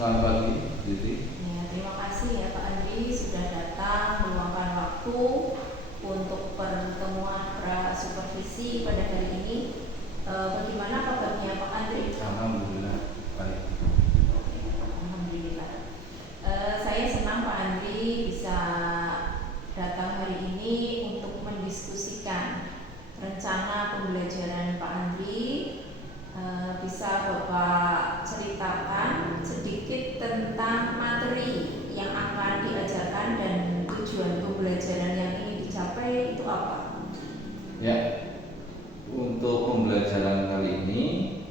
Selamat pagi, Diti. Ya, terima kasih ya Pak Andri sudah datang meluangkan waktu untuk pertemuan pra-supervisi pada hari ini. Bagaimana kabarnya Pak Andri? Alhamdulillah baik. Alhamdulillah. Saya senang Pak Andri bisa datang hari ini untuk mendiskusikan rencana pembelajaran Pak Andri. Bisa Bapak ceritakan sedikit tentang materi yang akan diajarkan dan tujuan pembelajaran yang ingin dicapai itu apa? Ya, untuk pembelajaran kali ini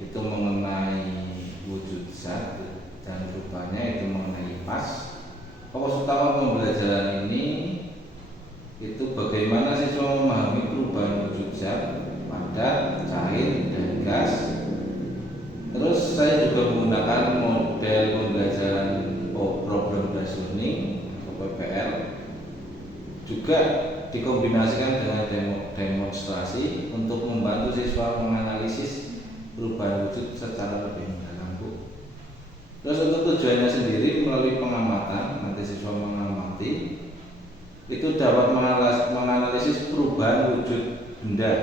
itu mengenai wujud zat dan rupanya itu mengenai pas. Fokus utama pembelajaran ini itu bagaimana siswa memahami perubahan wujud zat, padat, cair, dan gas. Terus saya juga menggunakan model pembelajaran problem based learning atau PBL, juga dikombinasikan dengan demonstrasi untuk membantu siswa menganalisis perubahan wujud secara lebih mendalam. Terus untuk tujuannya sendiri melalui pengamatan, nanti siswa mengamati itu dapat menganalisis perubahan wujud benda.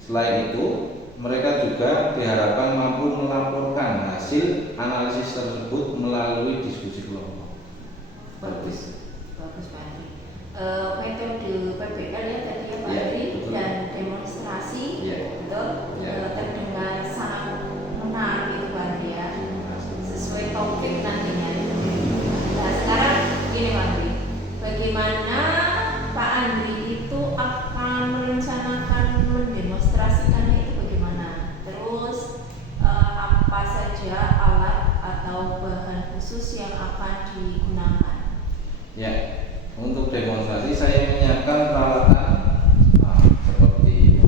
Selain itu, mereka juga diharapkan mampu melaporkan hasil analisis tersebut melalui diskusi kelompok. Bagus Pak Andri. Metode PBL ya tadi ya Pak Andri, betul. Dan demonstrasi, betul. Terdengar sangat menarik itu Pak Andri ya. Sesuai topik nantinya. Nah sekarang gini Pak Andri, bagaimana Pak Andri itu akan merencanakan mendemonstrasikannya itu bagaimana? Terus apa saja alat atau bahan khusus yang akan digunakan? Ya, untuk demonstrasi saya menyiapkan peralatan seperti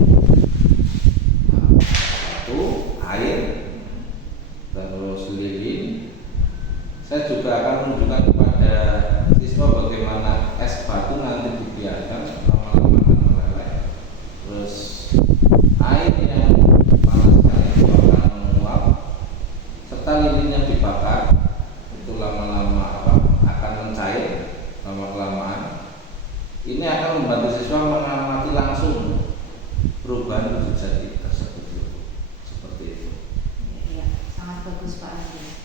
batu, air, terus lilin. Saya juga akan menunjukkan kepada siswa bagaimana es batu nanti dibiarkan lama-lama meleleh. Terus air yang panas sekali itu akan menguap, serta lilin yang dibakar itu lama-lama akan mencair lama-kelamaan. Ini akan membantu siswa mengamati langsung perubahan wujud zat tersebut. Seperti itu. Ya, sangat bagus Pak Andri.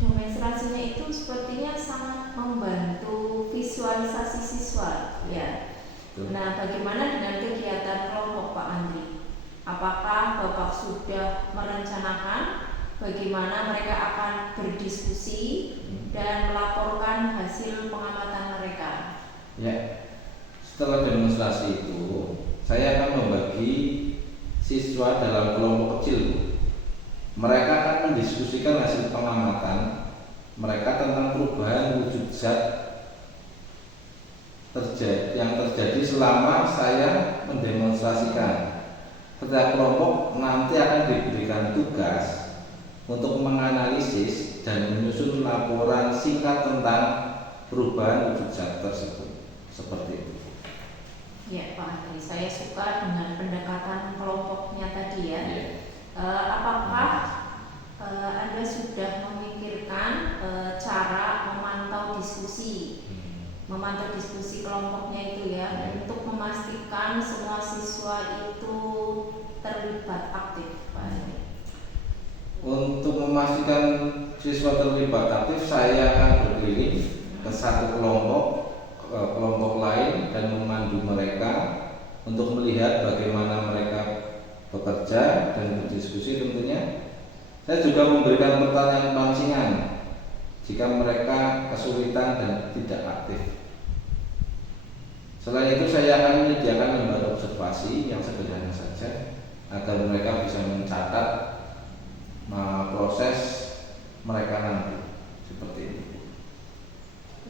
Demonstrasinya itu sepertinya sangat membantu visualisasi siswa, ya. Nah, bagaimana dengan kegiatan kelompok Pak Andri? Apakah Bapak sudah merencanakan bagaimana mereka akan berdiskusi dan melaporkan hasil pengamatan mereka? Ya, setelah demonstrasi itu, saya akan membagi siswa dalam kelompok kecil. Mereka akan mendiskusikan hasil pengamatan mereka tentang perubahan wujud zat yang terjadi selama saya mendemonstrasikan. Setiap kelompok nanti akan diberikan tugas untuk menganalisis dan menyusun laporan singkat tentang perubahan wujud zat tersebut. Seperti itu. Ya Pak Andri, saya suka dengan pendekatan kelompoknya tadi ya. Apakah Anda sudah memikirkan cara memantau diskusi kelompoknya itu ya, untuk memastikan semua siswa itu terlibat aktif Pak Andri? Untuk memastikan siswa terlibat aktif, saya akan berkeliling ke satu kelompok lain dan memandu mereka untuk melihat bagaimana mereka bekerja dan berdiskusi tentunya. Saya juga memberikan pertanyaan pancingan jika mereka kesulitan dan tidak aktif. Selain itu, saya akan menyediakan lembar observasi yang sederhana saja agar mereka bisa mencatat proses mereka nanti. Seperti itu.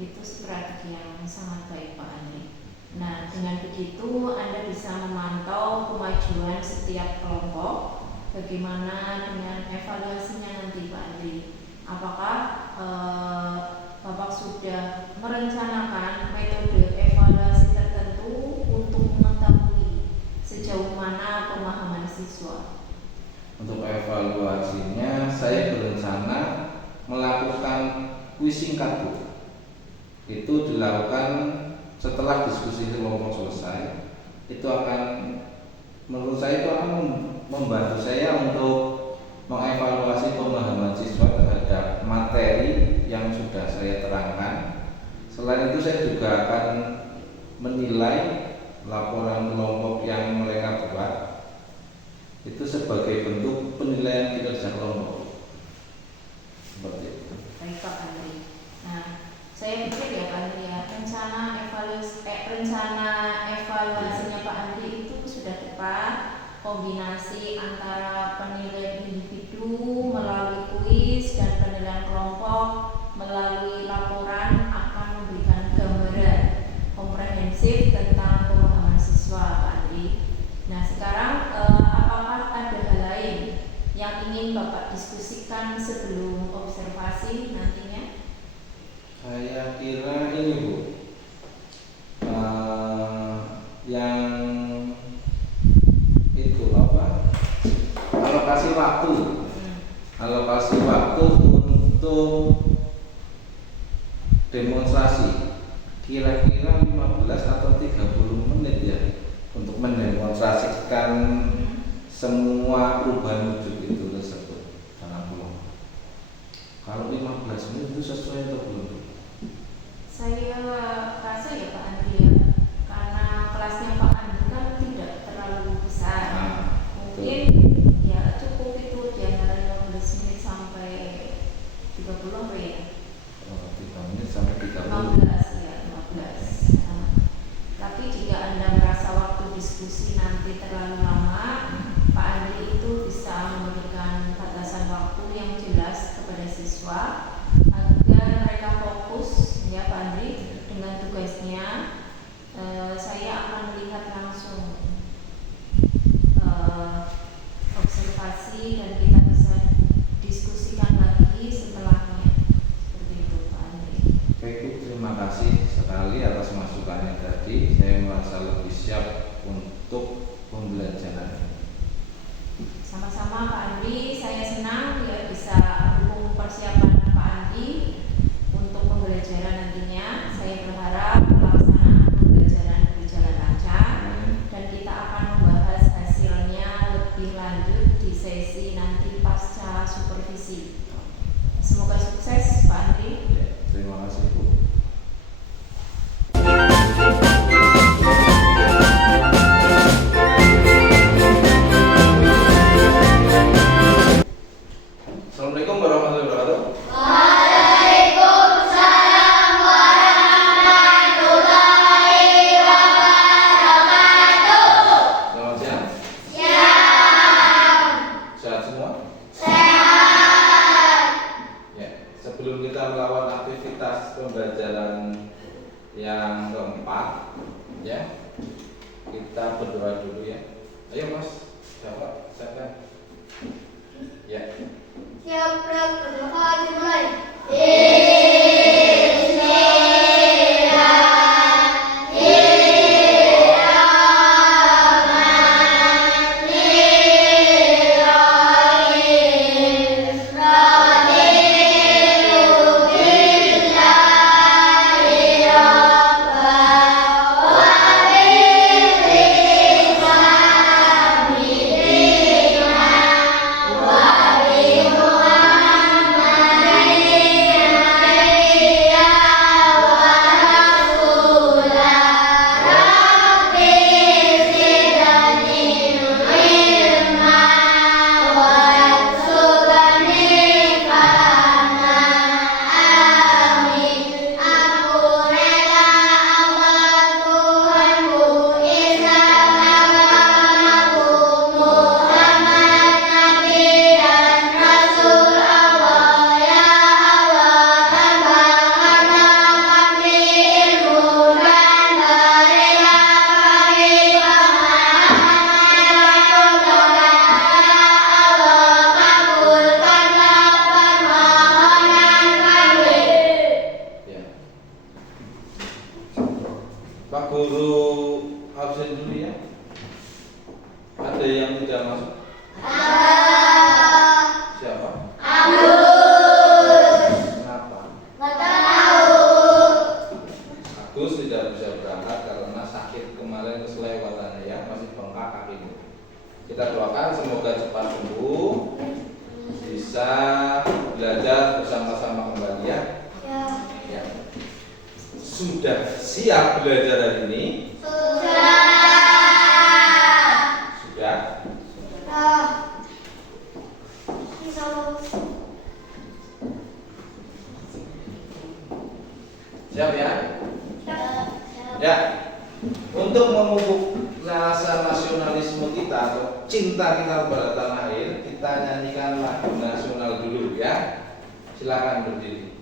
Itu strategi yang sangat baik Pak Andri. Nah, dengan begitu Anda bisa memantau kemajuan setiap kelompok. Bagaimana dengan evaluasinya nanti Pak Andri? Apakah Bapak sudah merencanakan metode evaluasi tertentu untuk mengetahui sejauh mana pemahaman siswa? Untuk evaluasinya saya berencana melakukan kuis singkat Bu. Itu dilakukan setelah diskusi kelompok selesai. Itu akan, menurut saya itu akan membantu saya untuk mengevaluasi pemahaman siswa terhadap materi yang sudah saya terangkan. Selain itu saya juga akan menilai laporan kelompok yang mereka buat itu sebagai bentuk penilaian kinerja kelompok. Seperti itu. Baik Pak Andri. Nah, saya pikir ya Pak Andri ya, rencana evaluasinya Pak Andri itu sudah tepat. Kombinasi antara penilaian individu melalui kuis dan penilaian kelompok melalui laporan akan memberikan gambaran komprehensif tentang pemahaman siswa Pak Andri. Nah sekarang apakah ada hal lain yang ingin Bapak diskusikan sebelum observasi nantinya? Saya kira ini Bu, yang itu apa? Alokasi waktu untuk demonstrasi. Kira-kira 15 atau 30 menit ya untuk mendemonstrasikan semua perubahan wujud itu tersebut dalam kelompok. Kalau 15 menit itu sesuai atau belum? Saya rasa ya Pak Andri ya, karena kelasnya Pak Andri kan tidak terlalu besar. Mungkin ya cukup itu di antara 15 menit sampai 30 apa ya? 3 menit sampai 30. 15 ya, 15. Tapi jika Anda merasa waktu diskusi nanti terlalu lama, Pak Andri itu bisa memberikan batasan waktu yang jelas kepada siswa agar mereka fokus ya Pak Andri dengan tugasnya. Saya akan melihat langsung observasi dan kita bisa diskusikan lagi setelahnya. Seperti itu Pak Andri. Baik Bu, terima kasih sekali atas masukannya tadi. Saya merasa lebih siap untuk pembelajaran. Sama-sama Pak Andri, saya senang ya bisa mendukung persiapan Pak Andri untuk pembelajaran nantinya. Saya berharap pelaksanaan pembelajaran berjalan lancar dan kita akan membahas hasilnya lebih lanjut di sesi nanti pasca supervisi. Semoga sukses Pak Andri. Ya, terima kasih Bu. Assalamualaikum warahmatullahi wabarakatuh. Waalaikumsalam warahmatullahi wabarakatuh. Selamat siang. Siang. Sehat semua? Sehat. Ya, sebelum kita melakukan aktivitas pembelajaran yang keempat, ya, kita berdoa dulu ya. Ayo Mas, siapa? Ya. Siap, berdoa dimulai. Pak Guru absen dulu ya. Ada yang tidak masuk? Ada. semoga cepat sembuh, bisa belajar bersama-sama kembali ya. Ya. Sudah siap belajar hari ini? Sudah. Siap ya? Ya. Untuk memupuk rasa nasionalisme kita atau cinta kita kepada tanah air, kita nyanyikan lagu nasional dulu ya. Silakan berdiri.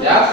Siap?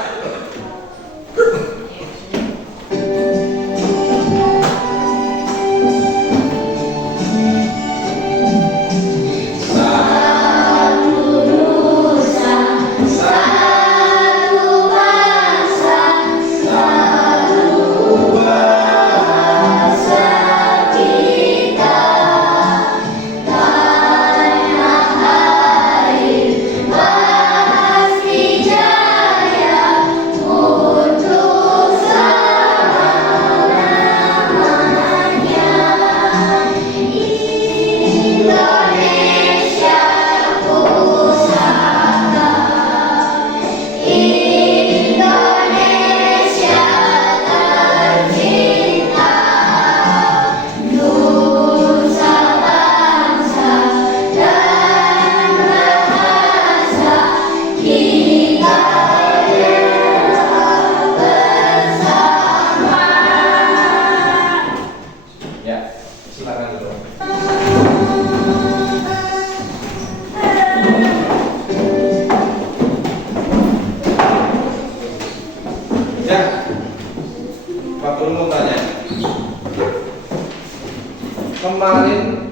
Kemarin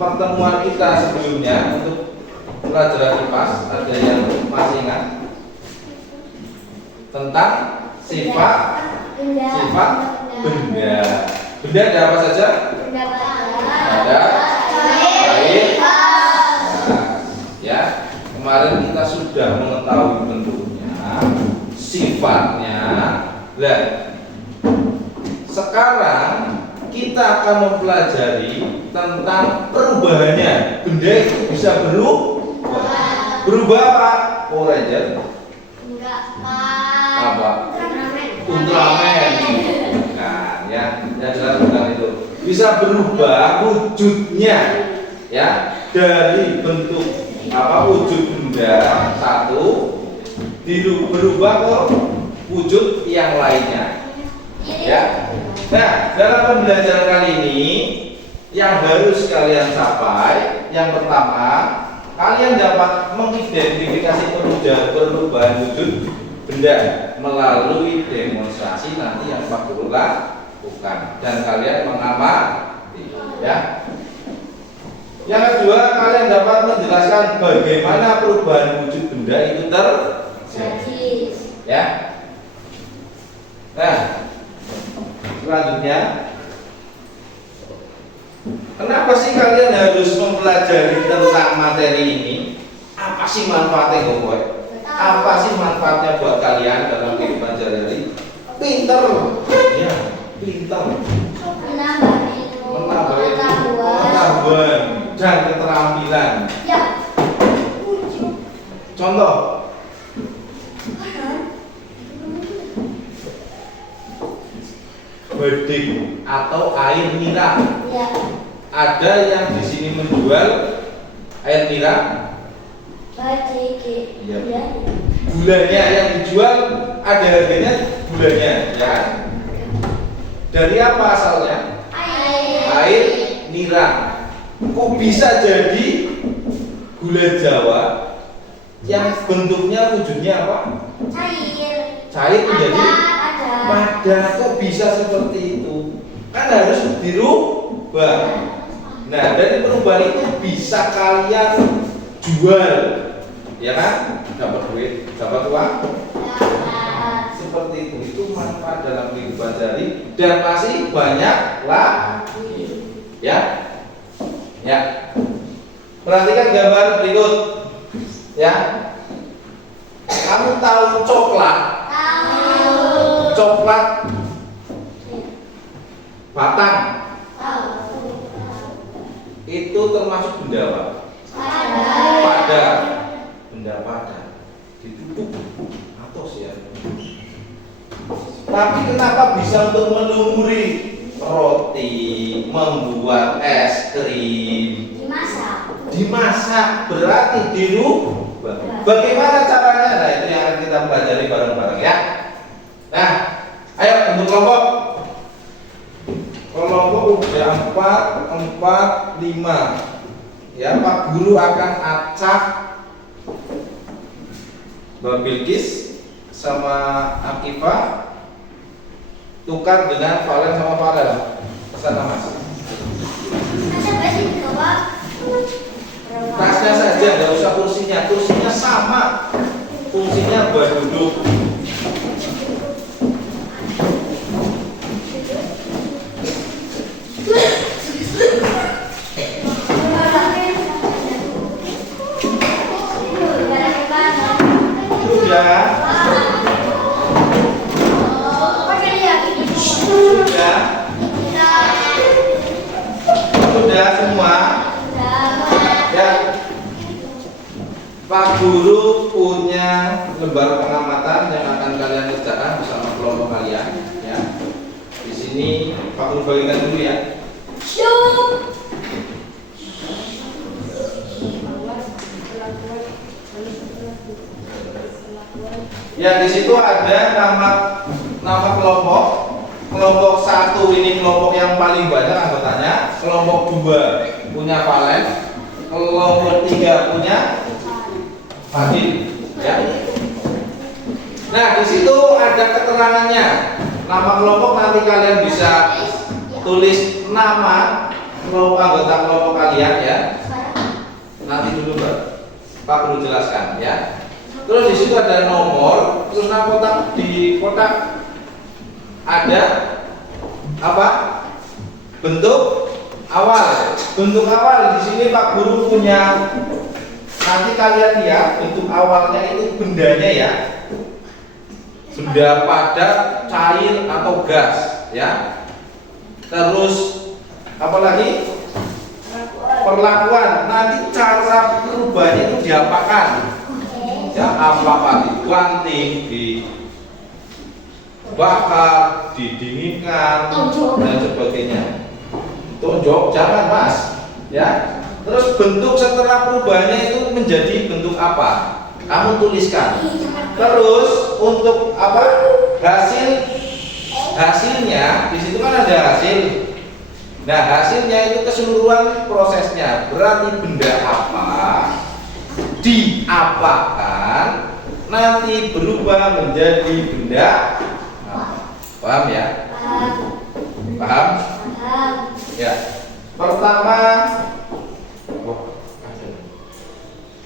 pertemuan kita sebelumnya untuk pelajaran IPAS ada yang masih ingat tentang sifat benda. Benda ada apa saja? Ada air. Ya, kemarin kita sudah mengetahui bentuknya, sifatnya. Nah, sekarang kita akan mempelajari tentang perubahannya. Benda itu bisa berubah. Berubah apa? Power Ranger? Apa? Ultraman. Nah, ya, yang jelas bukan itu. Bisa berubah wujudnya, ya, dari bentuk apa wujud benda satu berubah ke wujud yang lainnya. Ya. Nah, dalam pembelajaran kali ini yang harus kalian capai, yang pertama, kalian dapat mengidentifikasi perubahan wujud benda melalui demonstrasi nanti yang Pak Guru lakukan dan kalian mengamati, ya. Yang kedua, kalian dapat menjelaskan bagaimana perubahan wujud benda itu terjadi, ya. Nah, selanjutnya, kenapa sih kalian harus mempelajari tentang materi ini? Apa sih manfaatnya, Boy? Apa sih manfaatnya buat kalian dalam kehidupan sehari-hari? Pinter, ya, pinter. Menambah pengetahuan dan keterampilan. Ya. Contoh. Bedik atau air nira. Ya. Ada yang di sini menjual air nira. Iya. Gulanya yang dijual ada harganya gulanya, ya. Dari apa asalnya? Air nira. Kok bisa jadi gula Jawa yang bentuknya wujudnya apa? Cair menjadi padat. Kok bisa seperti itu? Kan harus dirubah. Nah, dari perubahan itu bisa kalian jual, ya kan? Dapat duit, dapat uang. Seperti itu manfaat dalam kehidupan sehari dan masih banyak lagi, ya. Ya. Perhatikan gambar berikut, ya. Kamu tahu coklat? Coklat Batang itu termasuk benda apa? Pada. Benda pada. Ditutup. Atos ya. Tapi kenapa bisa untuk melumuri roti, membuat es krim? Dimasak berarti dirubah. Bagaimana caranya? Nah, itu yang akan kita pelajari bareng-bareng ya. Nah, ayo untuk kelompok. Kelompok udah 4, 4, 5. Ya, Pak Guru akan acak Mbak Bilkis sama Akifah tukar dengan Valen sama Valen. Kesana Mas. Tasnya saja, nggak usah kursinya. Kursinya sama, fungsinya buat duduk. Sudah. Sudah semua. Ya. Pak Guru punya lembar pengamatan yang akan kalian kerjakan bersama kelompok kalian. Ya. Di sini Pak Guru bagikan dulu ya. Ya, di situ ada nama kelompok. Kelompok 1 ini kelompok yang paling banyak anggotanya. Kelompok 2 punya Valen. Kelompok 3 punya Fadil. Ya. Nah, di situ ada keterangannya. Nama kelompok nanti kalian bisa tulis nama kelompok anggota kelompok kalian ya. Nanti dulu Pak perlu jelaskan ya. Terus di situ ada nomor, terus kotak di kotak ada apa? Bentuk awal. Bentuk awal di sini Pak Guru punya. Nanti kalian lihat bentuk awalnya itu bendanya ya. Benda padat, cair atau gas ya. Terus apa lagi? Perlakuan. Nanti cara perubahannya itu diapakan? Ya, apakah dibanting, dibakar, didinginkan dan sebagainya. Tonjok jangan Mas, ya. Terus bentuk setelah perubahannya itu menjadi bentuk apa? Kamu tuliskan. Terus untuk apa? Hasilnya di situ kan ada hasil. Nah, hasilnya itu keseluruhan prosesnya. Berarti benda apa? Diapakan nanti berubah menjadi benda apa? Paham ya? Paham? Ya. Pertama,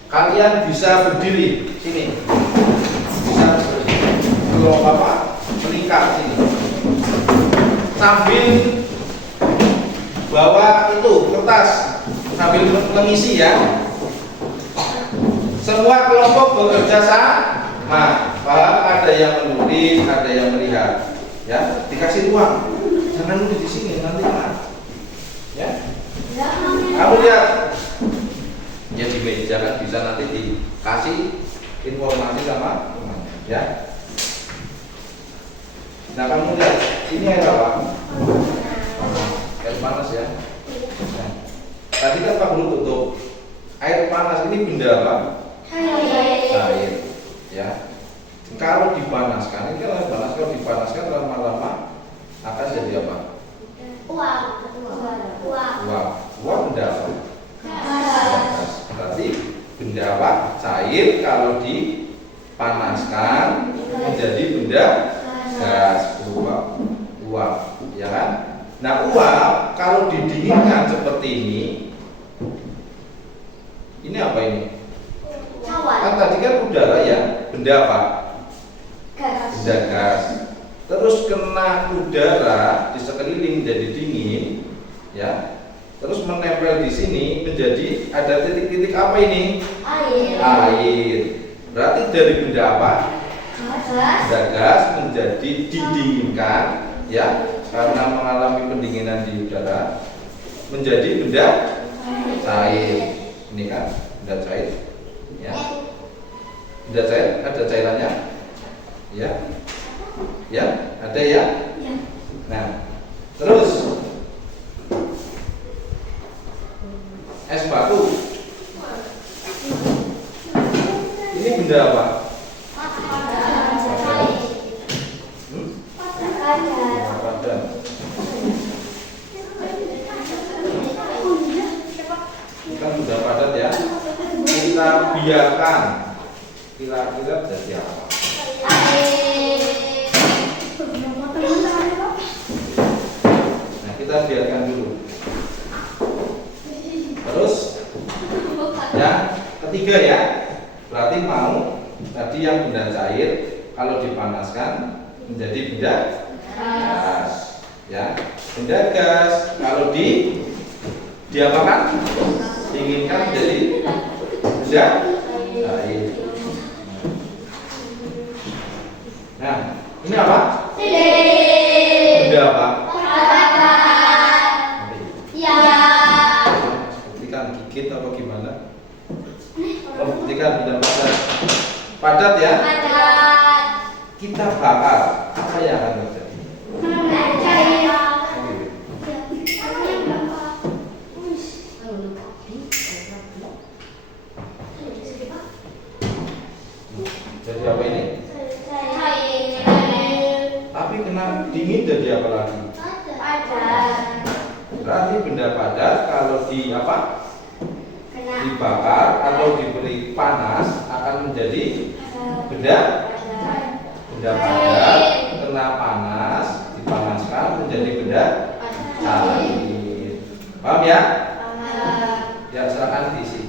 kalian bisa berdiri sini. Bisa berdiri. Kalau apa? Melingkar sini. Sambil bawa itu kertas sambil mengisi ya. Semua kelompok bekerja sama. Paham? Ada yang menulis, ada yang melihat. Ya, dikasih ruang. Jangan nulis di sini nanti kan. Ya. Kamu lihat. Ya di meja kan bisa nanti dikasih informasi sama teman. Ya. Nah, kamu lihat. Ini air apa? Air panas ya. Nah, tadi kan Pak Guru tutup. Air panas ini benda apa? Air, ya. Kalau dipanaskan, ini kan air panas. Kalau dipanaskan lama-lama akan jadi apa? Uap benda apa? Gas. Berarti benda apa? Cair. Kalau dipanaskan menjadi benda gas. Uap, ya kan? Nah, uap kalau didinginkan seperti ini apa ini? Kan tadi kan udara ya, benda apa? Benda gas. Terus kena udara di sekeliling jadi dingin, ya. Terus menempel di sini menjadi ada titik-titik apa ini? Air. Berarti dari benda apa? Benda gas menjadi didinginkan, ya. karena mengalami pendinginan di udara menjadi benda cair. Ini kan benda cair, ya. Benda cair ada cairannya, ya, ya, ada ya. Nah, terus es batu. Ini benda apa? Padat. Ini kan sudah padat ya. Kita biarkan. Kira-kira jadi apa? Nah, kita biarkan dulu. Terus yang ketiga ya, berarti mau tadi yang benda cair kalau dipanaskan menjadi benda gas, ya. Benda gas kalau diapakan? Dinginkan menjadi benda cair. Nah, ini apa? Benda apa? Buktikan gigit apa gimana? Oh, buktikan benda padat. Padat ya? Kita bakar, apa yang akan terjadi? Jadi apa ini? Tapi kena dingin jadi apa lagi? Berarti benda padat kalau di apa? Dibakar atau diberi panas akan menjadi benda padat, kena panas, dipanaskan menjadi benda cair. Paham ya? Ya, silakan diisi.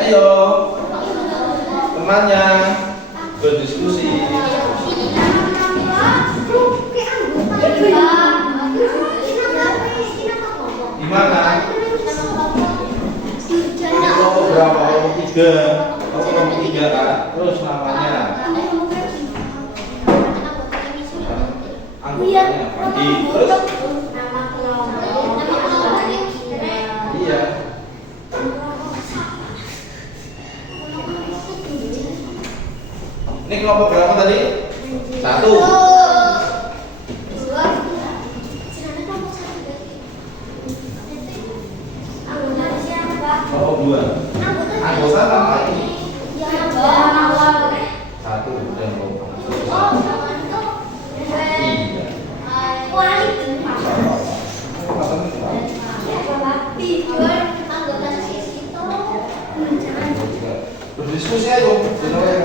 Ayo, temannya berdiskusi. Di mana? Ini kelompok berapa? Kelompok 3. Kelompok 3 kan? Terus namanya anggotanya Pandi. Terus? Iya. Ini kelompok berapa tadi? 1. Kelompok 2. Anggota apa ini? 1 dan kelompok. Iya. Berdiskusi ayo, berdiskusi.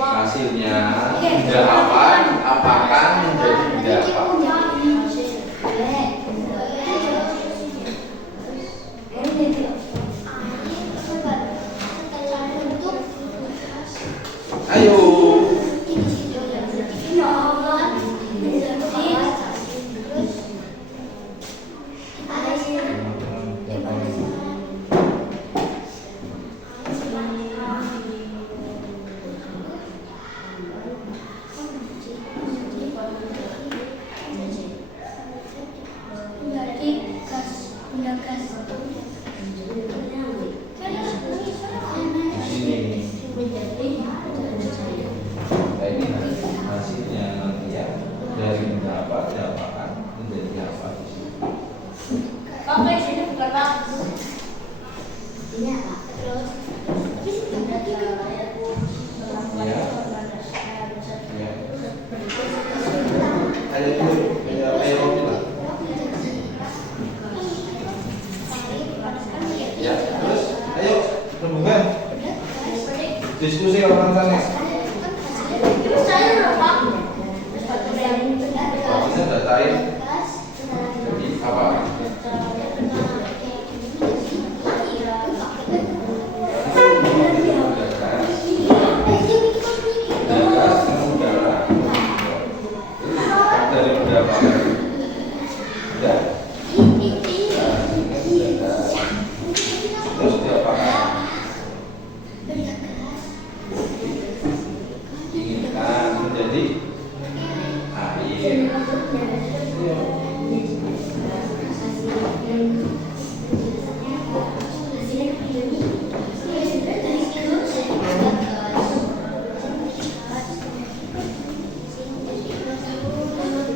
Hasilnya benda apa apakan menjadi benda apa? Ayo. Di sini. Diskusi orang sana. Saya lupa. Maksudnya datain. Jadi apa? Gas udara. Dari berapa? Ya. Terus diapakan? Dinginkan menjadi air.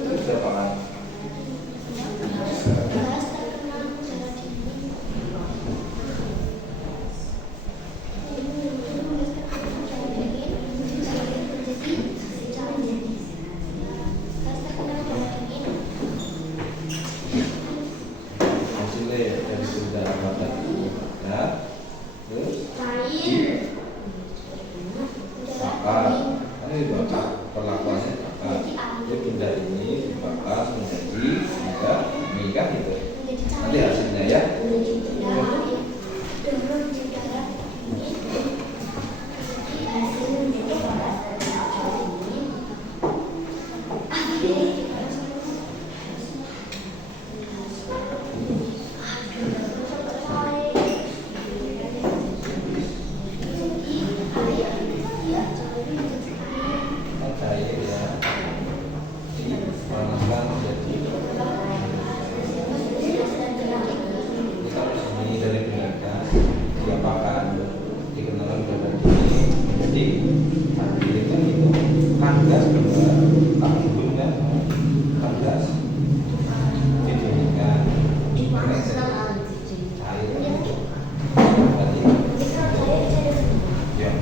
Terus diapakan? Hasilnya dari udara badan. Ya. Terus dibakar. Ini dibakar. Perlakuannya dibakar. Dia pindah ini dibakar menjadi minyak gitu. Nanti hasilnya ya. Cair ya. Dipanaskan menjadi kita ini dari benda diapakan dikenalan pada diri jadi hadir itu kan gas benar tapi punya kan gas didinginkan cair tadi yang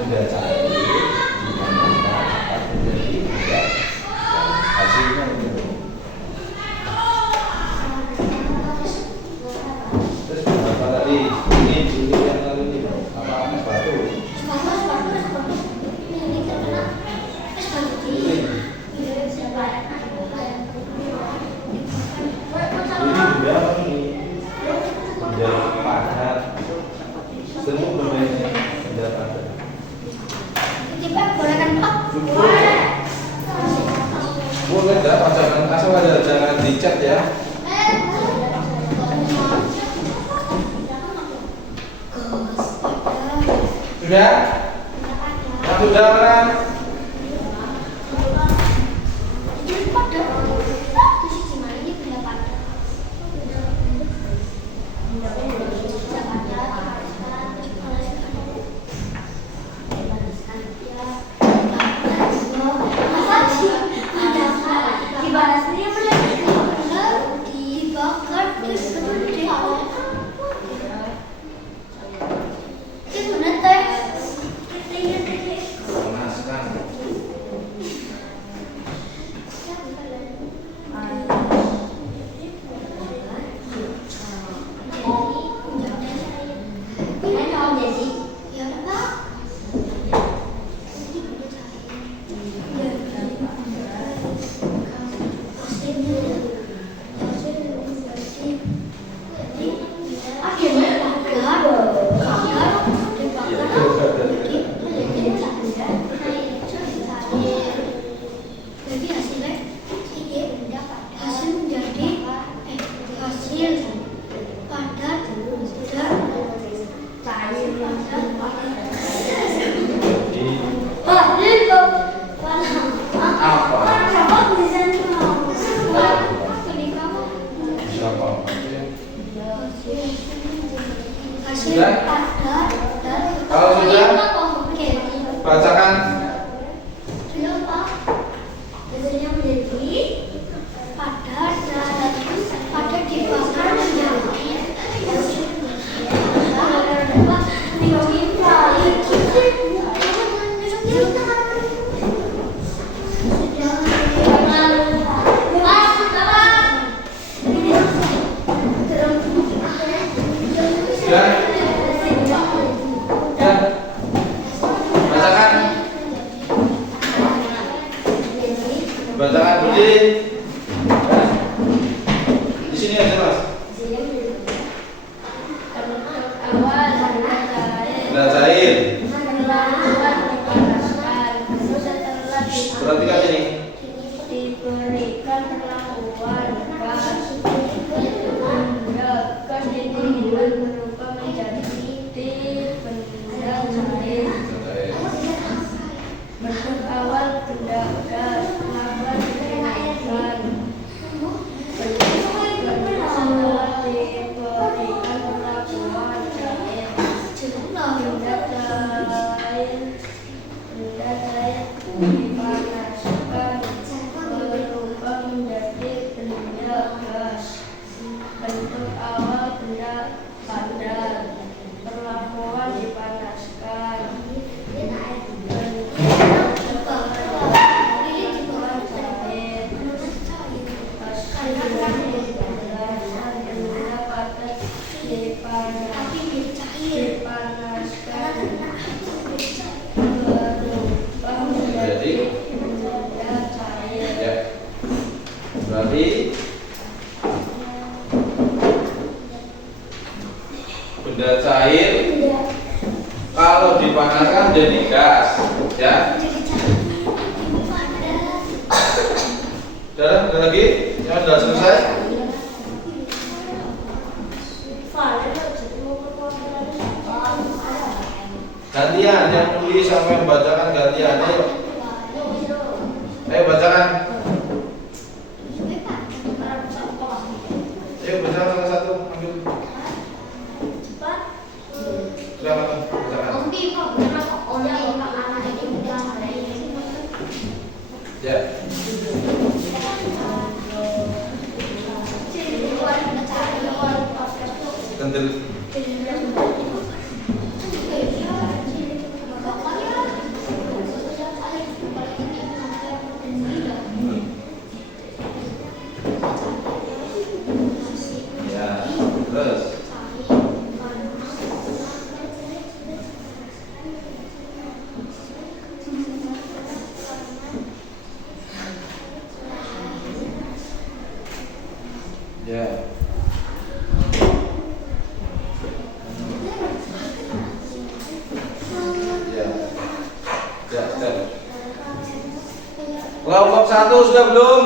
sudah cair dipanaskan menjadi gas hasilnya itu. Terus apa tadi ini yang lalu ini apa es batu ini juga ini benda padat semua benda padat boleh dah pasangan asal ada jangan dicat ya. Sudah? Yang sudah mana? Panaskan Jadi ya, berarti benda cair kalau dipanaskan jadi gas, ya. Sudah, ada lagi? Ya, sudah selesai. Gantian, yang nulis sama yang bacakan gantian. Ayo bacakan. Ayo bacakan salah satu. Ambil. Silakan bacakan. Ya. Kendel. Ya, terus. Ya. Ya. Kelompok 1 sudah belum?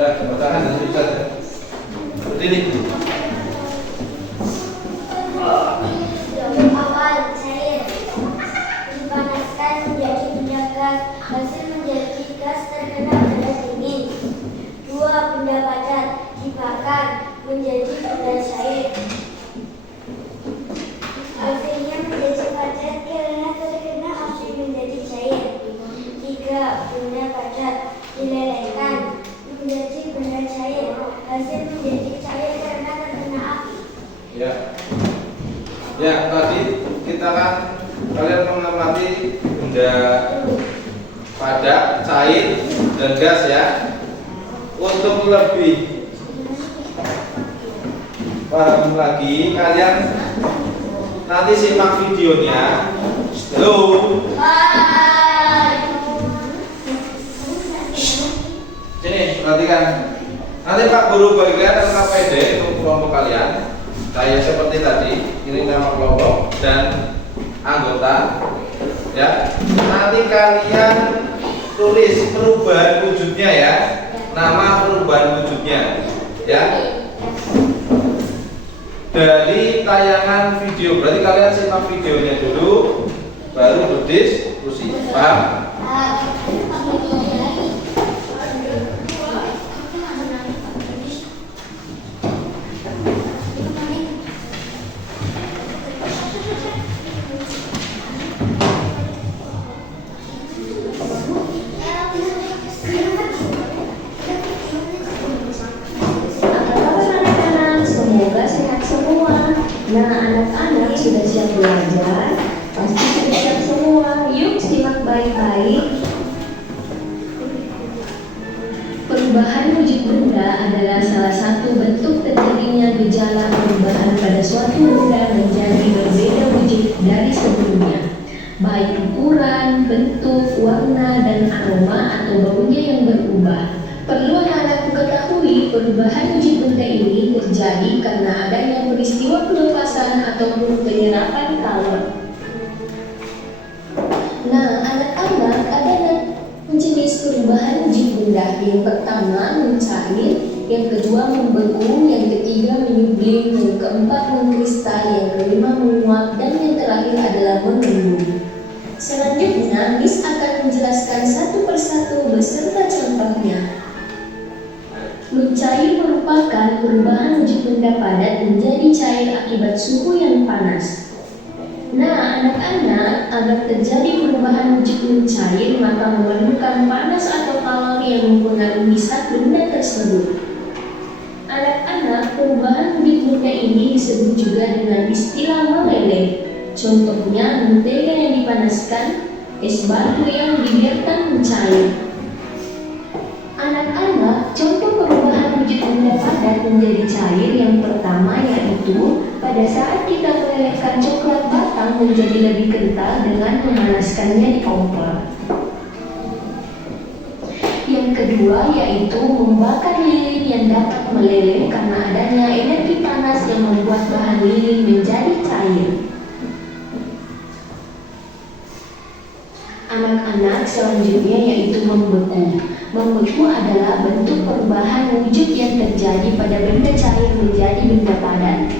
Sudah, bacakan dan tulis saja. Berdiri. Awal cair dipanaskan menjadi benda gas, hasil menjadi gas terkena benda dingin. 2. Benda padat dibakar menjadi benda cair, hasilnya menjadi padat karena terkena api menjadi cair. 3. Benda padat dilelehkan menjadi benda cair, hasil menjadi cair karena terkena api. Ya. Ya, tadi kita kan kalian mengamati benda padat, cair, dan gas ya. Untuk lebih paham lagi, kalian nanti simak videonya. Halo. Sini, perhatikan. Nanti Pak Guru bagi kalian akan PD untuk kelompok kalian. Saya seperti tadi, ini nama kelompok dan anggota. Ya, nanti kalian tulis perubahan wujudnya ya, nama perubahan wujudnya, ya. Dari tayangan video, berarti kalian simak videonya dulu, baru berdiskusi. Paham? Nah, anak-anak sudah siap belajar? Pasti sudah siap semua. Yuk simak baik-baik. Perubahan wujud benda adalah salah satu bentuk terjadinya gejala perubahan pada suatu benda menjadi berbeda wujud dari sebelumnya, baik ukuran, bentuk, warna, dan aroma atau baunya yang berubah. Perlu anak-anakku ketahui, perubahan wujud benda ini terjadi karena adanya peristiwa pelepasan ataupun penyerapan kalor. Nah, anak-anak, ada jenis perubahan wujud benda. Yang pertama mencair, yang kedua membeku, yang ketiga benda padat menjadi cair akibat suhu yang panas. Nah, anak-anak, agar terjadi perubahan wujud mencair, maka memerlukan panas atau kalori yang mempengaruhi zat benda tersebut. Anak-anak, perubahan wujud benda ini disebut juga dengan istilah meleleh. Contohnya, mentega yang dipanaskan, es batu yang dibiarkan mencair. Anak-anak, contoh perubahan wujud benda padat menjadi cair yang pertama yaitu pada saat kita melelehkan coklat batang menjadi lebih kental dengan memanaskannya di kompor. Yang kedua yaitu membakar lilin yang dapat meleleh karena adanya energi panas yang membuat bahan lilin menjadi cair. Anak-anak, selanjutnya yaitu membeku. Membeku adalah bentuk perubahan wujud yang terjadi pada benda cair menjadi benda padat.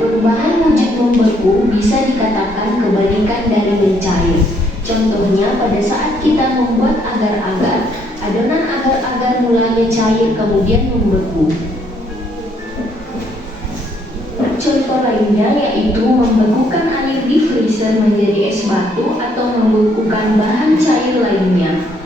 Perubahan wujud membeku bisa dikatakan kebalikan dari mencair. Contohnya pada saat kita membuat agar-agar, adonan agar-agar mulanya cair kemudian membeku. Contoh lainnya yaitu membekukan air di freezer menjadi es batu atau membekukan bahan cair lainnya.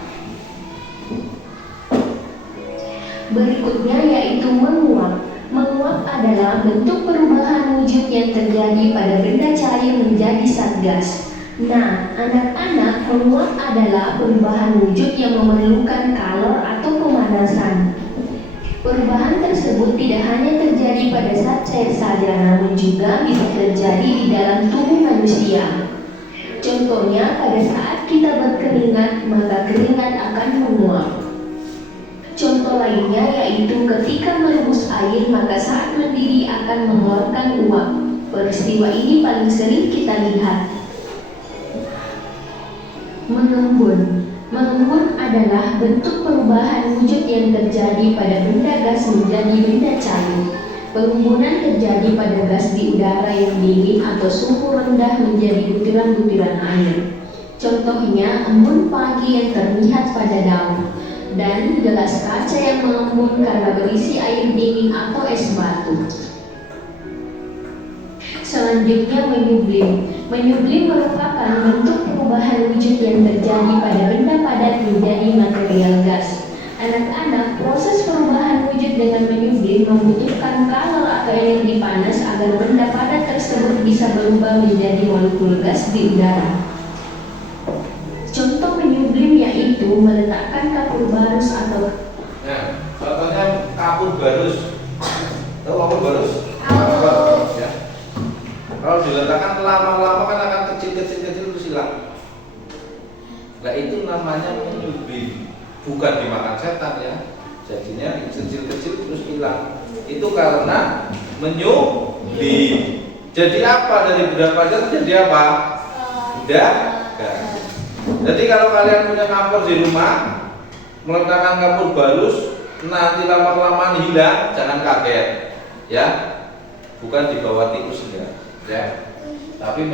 Berikutnya yaitu menguap. Menguap adalah bentuk perubahan wujud yang terjadi pada benda cair menjadi zat gas. Nah, anak-anak, menguap adalah perubahan wujud yang memerlukan kalor atau pemanasan. Perubahan tersebut tidak hanya terjadi pada zat cair saja, namun juga bisa terjadi di dalam tubuh manusia. Contohnya, pada saat kita berkeringat, maka keringat akan menguap. Contoh lainnya yaitu ketika merebus air, maka saat mendidih akan mengeluarkan uap. Peristiwa ini paling sering kita lihat. Mengembun. Mengembun adalah bentuk perubahan wujud yang terjadi pada benda gas menjadi benda cair. Pengembunan terjadi pada gas di udara yang dingin atau suhu rendah menjadi butiran-butiran air. Contohnya embun pagi yang terlihat pada daun, dan gelas kaca yang mengembun karena berisi air dingin atau es batu. Selanjutnya menyublim. Menyublim merupakan bentuk perubahan wujud yang terjadi pada benda padat menjadi material gas. Anak-anak, proses perubahan wujud dengan menyublim membutuhkan kalor atau energi panas agar benda padat tersebut bisa berubah menjadi molekul gas di udara. Contoh menyublim yaitu meletakkan kapur barus atau contohnya kapur barus. Tahu kapur barus? Ya. Kalau diletakkan lama-lama kan akan kecil terus hilang. Nah itu namanya menyublim, bukan dimakan setan ya. Jadinya kecil-kecil terus hilang. Itu karena menyublim. Jadi apa dari benda padat jadi apa? Benda gas. Jadi kalau kalian punya kapur di rumah, meletakkan kapur barus, nanti lama-kelamaan hilang, jangan kaget, ya. Bukan dibawa tikus ya. Tapi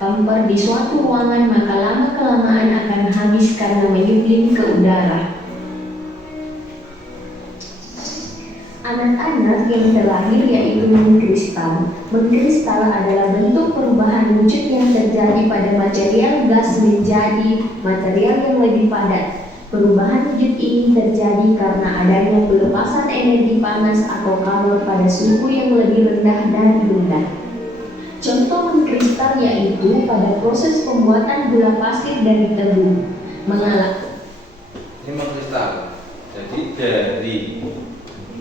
Kamper di suatu ruangan, maka lama-kelamaan akan habis karena menyublim ke udara. Anak-anak, yang terakhir yaitu mengkristal. Mengkristal adalah bentuk perubahan wujud yang terjadi pada material gas menjadi material yang lebih padat. Perubahan wujud ini terjadi karena adanya pelepasan energi panas atau kalor pada suhu yang lebih rendah dari benda. Contoh mengkristal yaitu pada proses pembuatan gula pasir dari tebu. Ini mengkristal. Jadi dari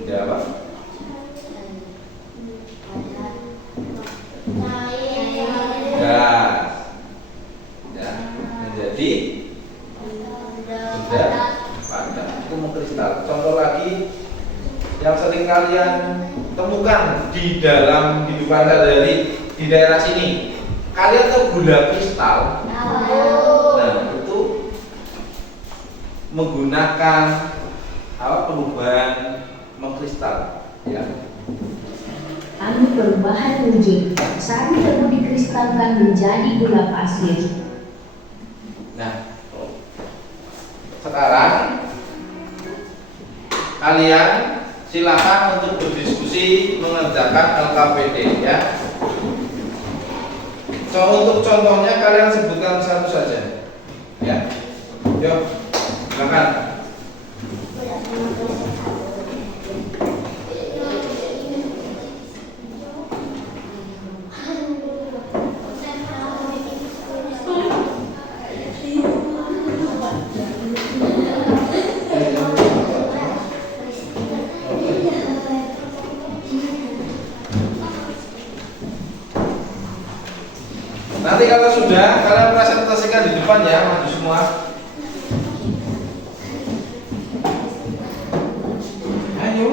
apa? Gas. Ya, menjadi benda padat. Itu mengkristal. Contoh lagi yang sering kalian temukan di dalam kehidupan sehari-hari di daerah sini. Kalian tahu gula kristal? Nah, itu menggunakan perubahan mengkristal, ya. Perubahan wujud. Sari tebu dikristalkan menjadi gula pasir. Nah, sekarang kalian silakan untuk berdiskusi mengerjakan LKPD ya. So, untuk contohnya kalian sebutkan satu saja ya. Yuk, silakan. Nanti kalau sudah, kalian presentasikan di depan ya, maju semua. Ayo.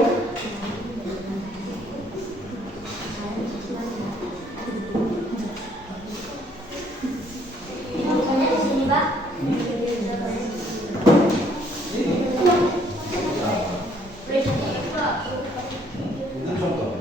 Bukannya di sini, Pak. Itu contoh.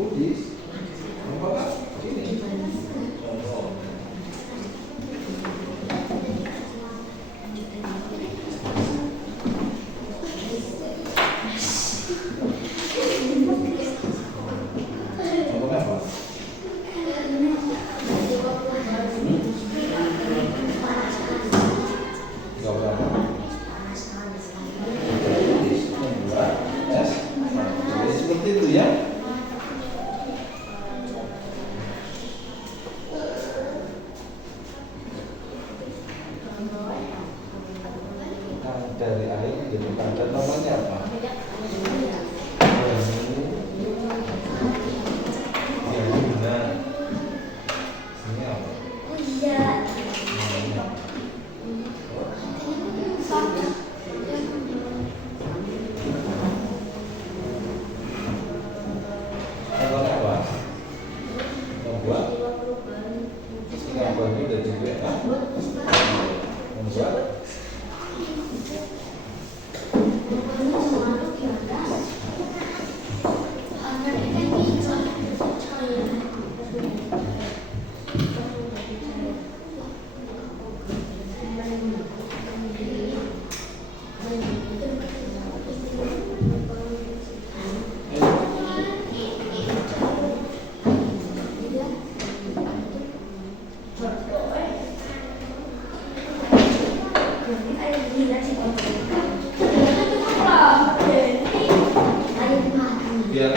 Budis. Apa? Ini. Contoh. Contohnya apa? Enggak berapa. Budis membuat es. Jadi seperti itu ya. Dari air jadi padat namanya apa? Ya, benar. Ini apa? Contohnya apa? Membuat sehingga bagi dan juga membuat biar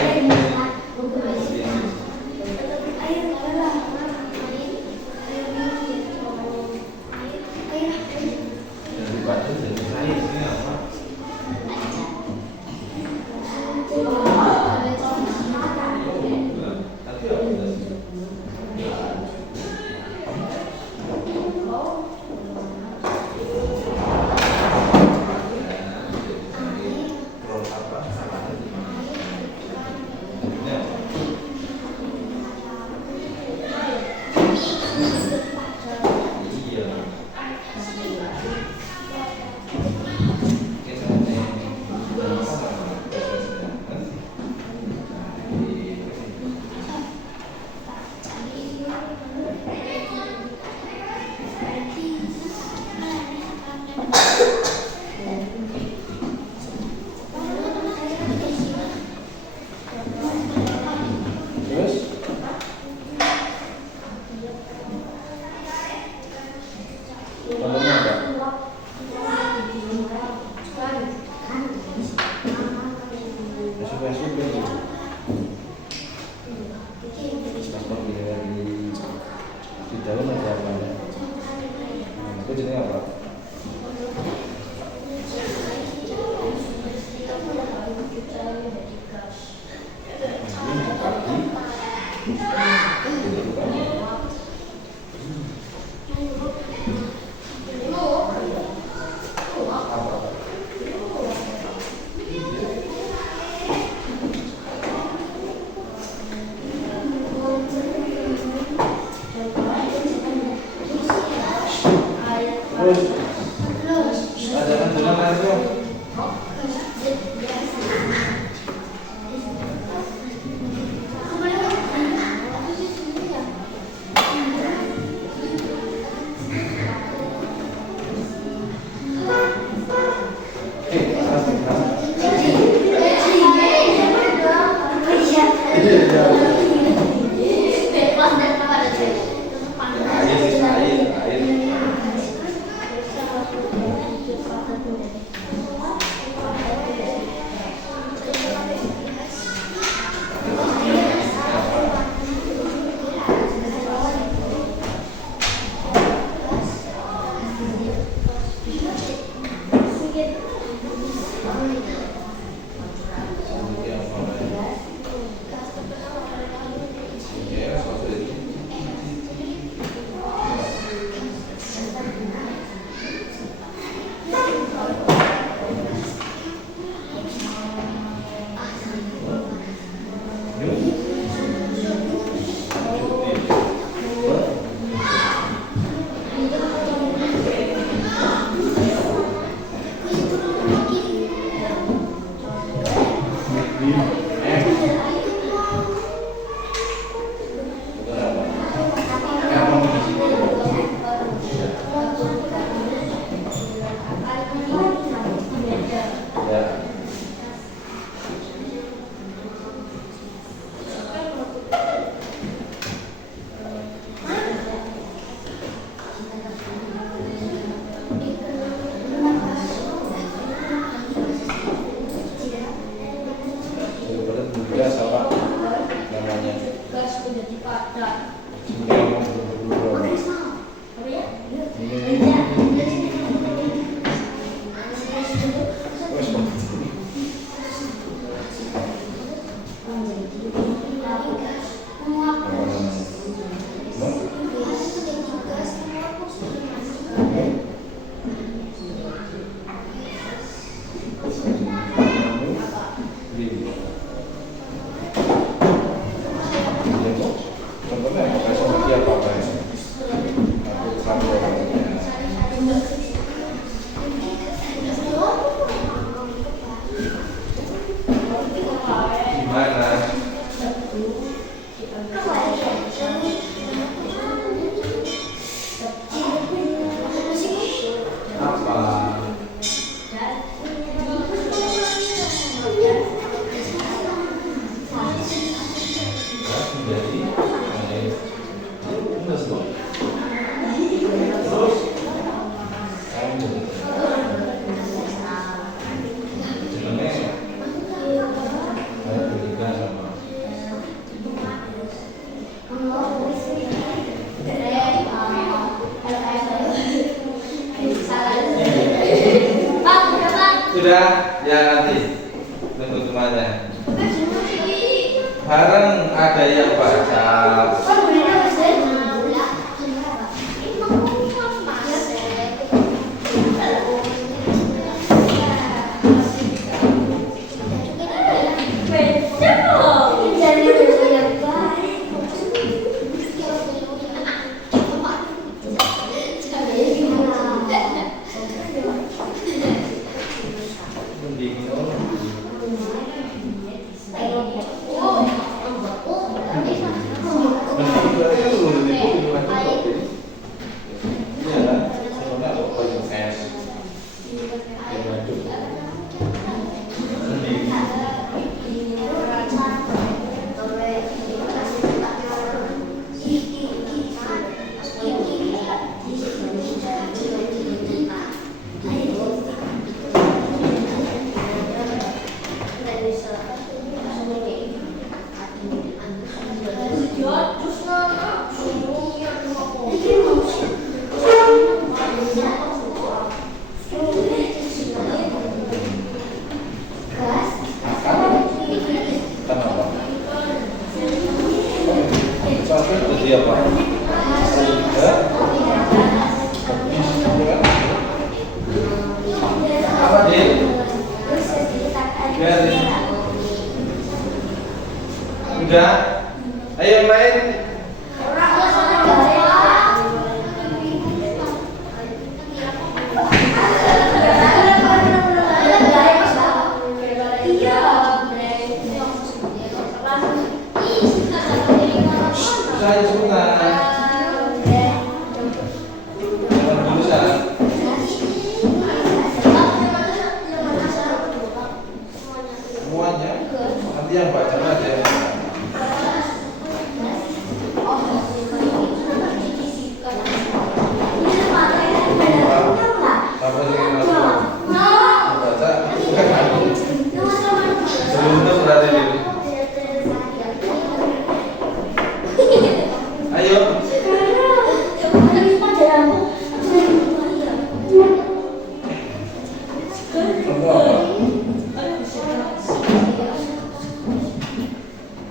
dari batu jadi air ini apa? Tapi apa dasarnya? Terus apa? Ini apa? Iya. Terus contohnya apa? Masuk gitu. Paspor di dalam ada apa? Itu jenisnya apa? Ada santunan Mas. Sudah, ya nanti tunggu semuanya. Bareng ada yang baca. Udah, ayo yang lain. Saya sebentar. Jangan berusaha. Semuanya. Nanti yang baca aja. Apa sih yang masuk? Baca. Sebelum itu berarti diri. Ayo. Kamu apa?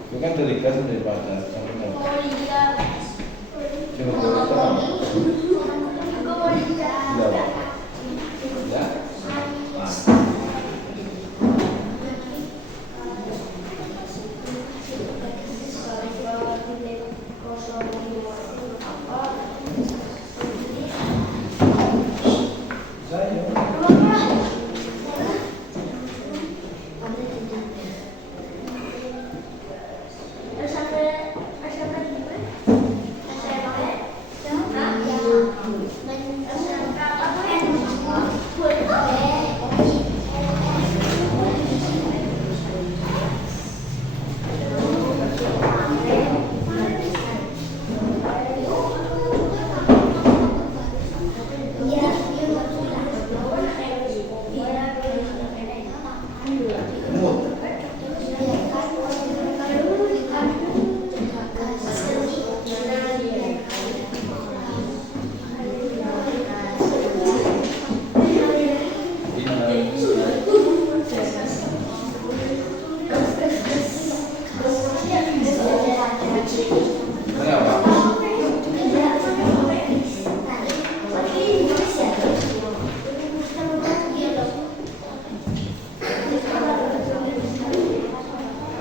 Itu kan delikat sudah dibaca. Coba kita. Tidak. Ya.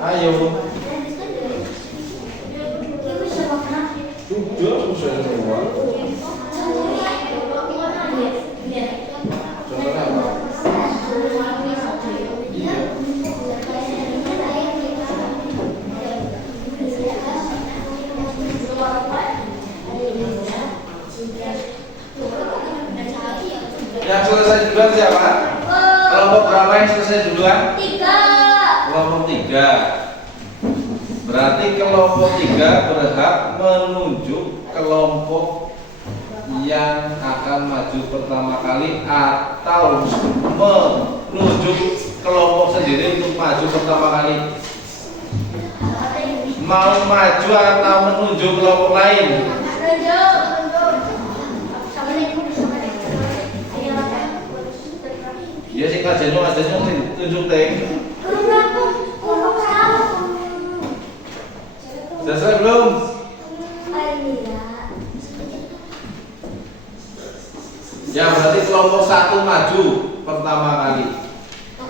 Ayo. Sudah selesai semua. Contohnya apa? Iya. Yang selesai duluan siapa? Kelompok berapa yang selesai duluan? 3. Kelompok 3. Berarti kelompok 3 berhak menunjuk kelompok yang akan maju pertama kali atau menunjuk kelompok sendiri untuk maju pertama kali. Mau maju atau menunjuk kelompok lain? Ya sih kajiannya tunjuk teh. Selesai belum? Ya berarti kelompok 1 maju pertama kali.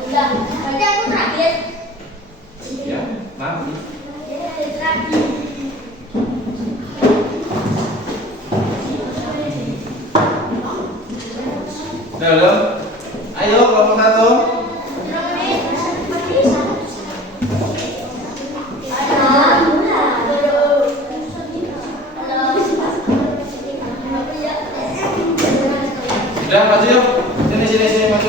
Berarti aku terakhir. Ya, nanti. Belum? Ayo kelompok 1. Sudah maju yuk. Sini maju.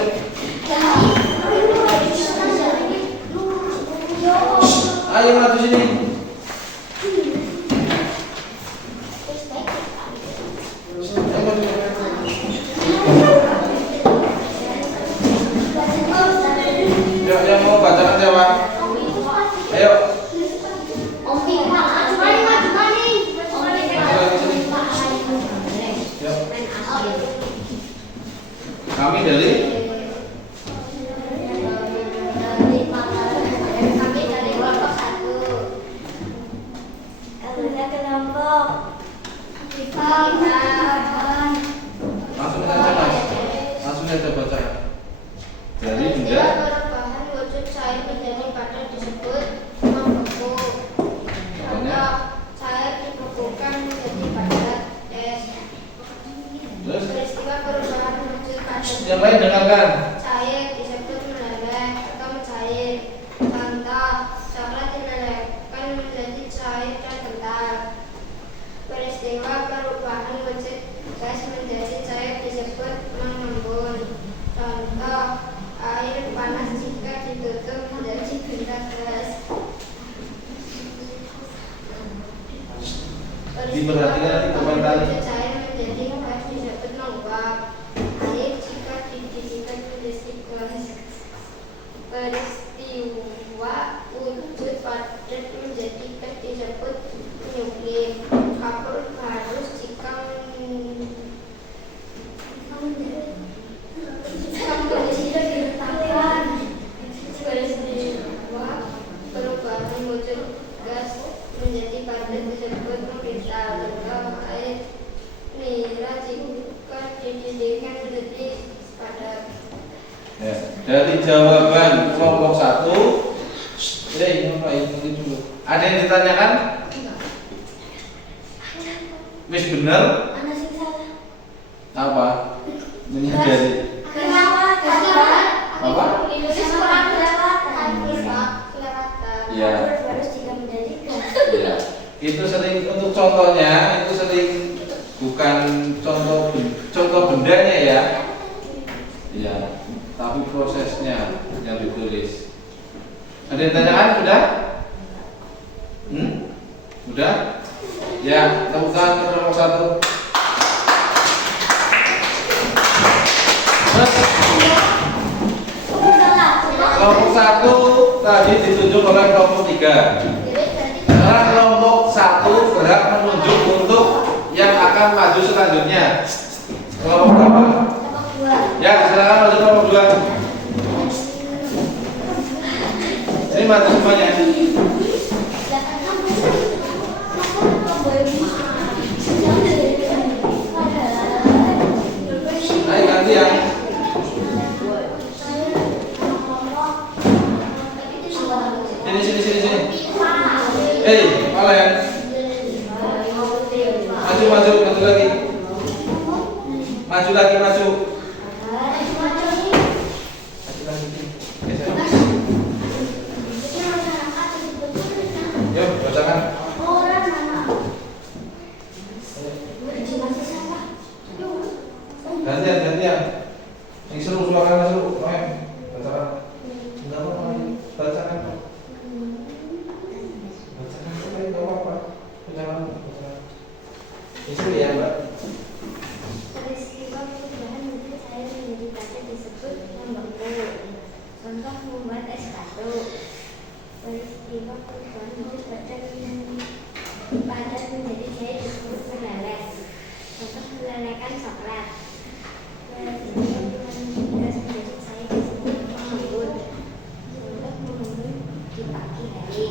Ayo maju sini. Yang mau bacakan siapa? Ayo. Kami dari langsung saja baca. Dari benda bahan wujud cair menjadi padat disebut membeku. Contoh, cair dibekukan menjadi padat es. Terus Peristiwa perubahan wujud padat yang lain dengarkan. cair disebut meleleh atau mencair. Contoh, coklat dilelehkan menjadi cair dan kental. Diperhatikan di komentar. Cair menjadi gas disebut menguap. Air jika dididihkan menjadi gas. Peristiwa wujud padat menjadi gas disebut menyuklir. Kapur harus jika kondisi diletakkan. Peristiwa perubahan wujud gas menjadi padat disebut mengkristal. Air merah jika dididihkan menjadi padat. Ya, dari jawaban kelompok 1, ini dulu. Ada yang ditanyakan? Wis bener? Ana sing salah. Apa? Menyadari. Apa? Ya. Harus jika menjadi gas. Ya. Itu sering untuk contohnya, itu sering bukan contoh bendanya ya. Ya, tapi prosesnya yang ditulis. Ada yang tanyakan sudah? Sudah? Ya, tepuk tangan untuk nomor 1. Kelompok 1 tadi ditunjuk oleh kelompok 3. Sekarang kelompok 1 berhak menunjuk untuk yang akan maju selanjutnya. Kelompok berapa? Ya, silakan maju kelompok 2. Ini maju semuanya. Ayo ganti ya. Sini. Kalian. Maju lagi. Maju lagi. Yuk, bacakan. Gantian. Yang seru suaranya seru. Bacakan. Enggak apa-apa. Bacakan. Itu ya, Mbak. Peristiwa perubahan wujud cair menjadi padat disebut membeku. Contoh membuat es batu. Peristiwa perubahan wujud padat menjadi cair disebut meleleh. Contoh melelehkan coklat. Peristiwa perubahan wujud gas menjadi cair disebut mengembun. Contoh mengembun di pagi hari.